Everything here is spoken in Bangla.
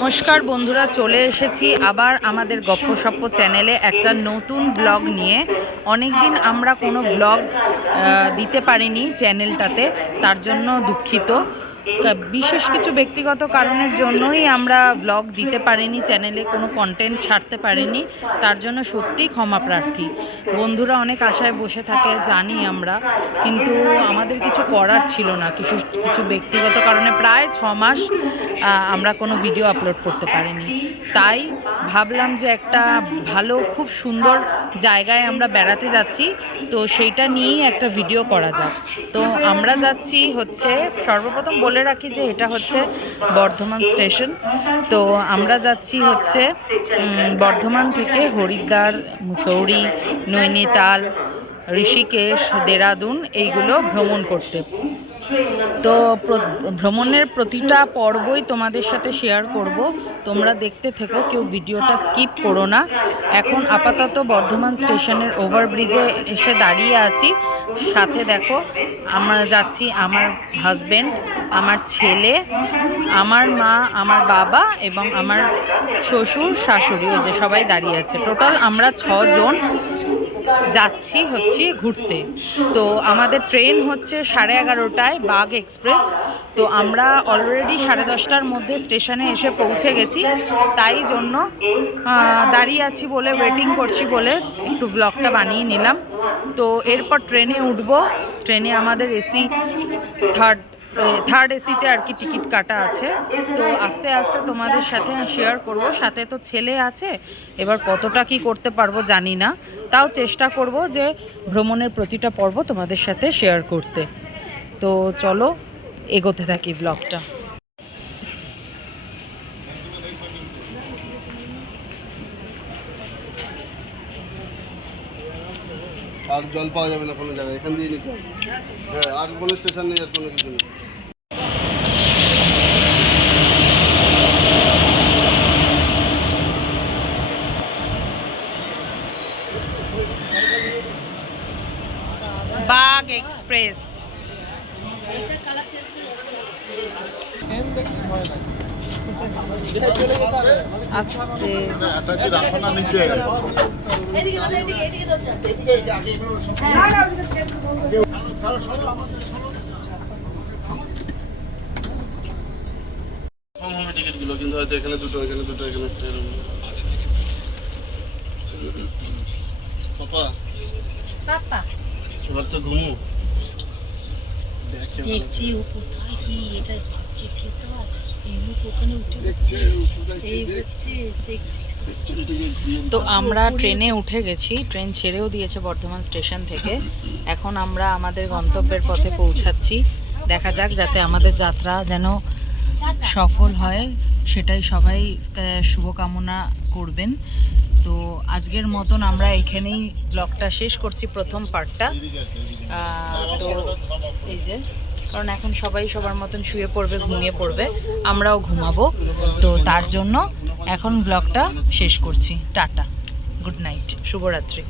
নমস্কার বন্ধুরা, চলে এসেছি আবার আমাদের গপ্পসপ্প চ্যানেলে একটা নতুন ব্লগ নিয়ে। অনেক দিন আমরা কোনো ব্লগ দিতে পারিনি চ্যানেলটাতে, তার জন্য দুঃখিত। বিশেষ কিছু ব্যক্তিগত কারণের জন্যই আমরা ব্লগ দিতে পারিনি, চ্যানেলে কোনো কন্টেন্ট ছাড়তে পারিনি, তার জন্য সত্যিই ক্ষমা প্রার্থী। বন্ধুরা অনেক আশায় বসে থাকে জানি আমরা, কিন্তু আমাদের কিছু করার ছিল না। কিছু ব্যক্তিগত কারণে প্রায় 6 মাস আমরা কোনো ভিডিও আপলোড করতে পারিনি। তাই ভাবলাম যে একটা ভালো খুব সুন্দর জায়গায় আমরা বেড়াতে যাচ্ছি, তো সেইটা নিয়েই একটা ভিডিও করা যাক। তো আমরা যাচ্ছি হচ্ছে, সর্বপ্রথম বলে রাখি যে এটা হচ্ছে বর্ধমান স্টেশন। তো আমরা যাচ্ছি হচ্ছে বর্ধমান থেকে হরিদ্বার, মুসৌরি, নৈনিতাল, ঋষিকেশ, দেরাদুন এইগুলো ভ্রমণ করতে। তো ভ্রমণের প্রতিটা পর্বই তোমাদের সাথে শেয়ার করব, তোমরা দেখতে থেকো, কেউ ভিডিওটা স্কিপ করো না। এখন আপাতত বর্ধমান স্টেশনের ওভারব্রিজে এসে দাঁড়িয়ে আছি। সাথে দেখো আমরা যাচ্ছি, আমার হাজব্যান্ড, আমার ছেলে, আমার মা, আমার বাবা এবং আমার শ্বশুর শাশুড়ি, ওই যে সবাই দাঁড়িয়ে আছে। টোটাল আমরা 6 জন যাচ্ছি হচ্ছে ঘুরতে। তো আমাদের ট্রেন হচ্ছে 11:30টায়, বাগ এক্সপ্রেস। তো আমরা অলরেডি 10:30টার মধ্যে স্টেশনে এসে পৌঁছে গেছি, তাই জন্য দাঁড়িয়ে আছি বলে, ওয়েটিং করছি বলে একটু ব্লগটা বানিয়ে নিলাম। তো এরপর ট্রেনে উঠবো। ট্রেনে আমাদের এসি থার্ড এসিতে আর কি টিকিট কাটা আছে। তো আস্তে আস্তে তোমাদের সাথে শেয়ার করব। সাথে তো ছেলে আছে, এবার কতটা কি করতে পারবো জানি না, তাও চেষ্টা করব যে ভ্রমণের প্রতিটা পর্ব তোমাদের সাথে শেয়ার করতে। তো চলো এগোতে থাকি ব্লগটা। আর জল পাওয়া যাবে না কোনো জায়গায়, এখান দিয়ে নিতে হবে। হ্যাঁ, আর কোনো স্টেশন নেই, আর কোনো কিছু নেই। বাগ এক্সপ্রেস। আস্তে রাখো না নিচে। কম হবে টিকিটগুলো, কিন্তু হয়তো এখানে দুটো, এখানে দুটো, এখানে একটা এরকম। পাপা পাপা এবার তো ঘুমো। দেখছি ও কোথায় কি, এটা ভাবছে কি, তো এই মুখ ওখানে উঠে বসছে, এই বসছে দেখছি। তো আমরা ট্রেনে উঠে গেছি, ট্রেন ছেড়েও দিয়েছে বর্ধমান স্টেশন থেকে। এখন আমরা আমাদের গন্তব্যের পথে পৌঁছাচ্ছি। দেখা যাক, যাতে আমাদের যাত্রা যেন সফল হয় সেটাই সবাই শুভকামনা করবেন। তো আজকের মতন আমরা এখানেই ব্লগটা শেষ করছি, প্রথম পার্টটা। তো এই যে, কারণ এখন সবাই সবার মতন শুয়ে পড়বে, ঘুমিয়ে পড়বে, আমরাও ঘুমাবো। তো তার জন্য এখন ব্লগটা শেষ করছি। টাটা, গুড নাইট, শুভরাত্রি।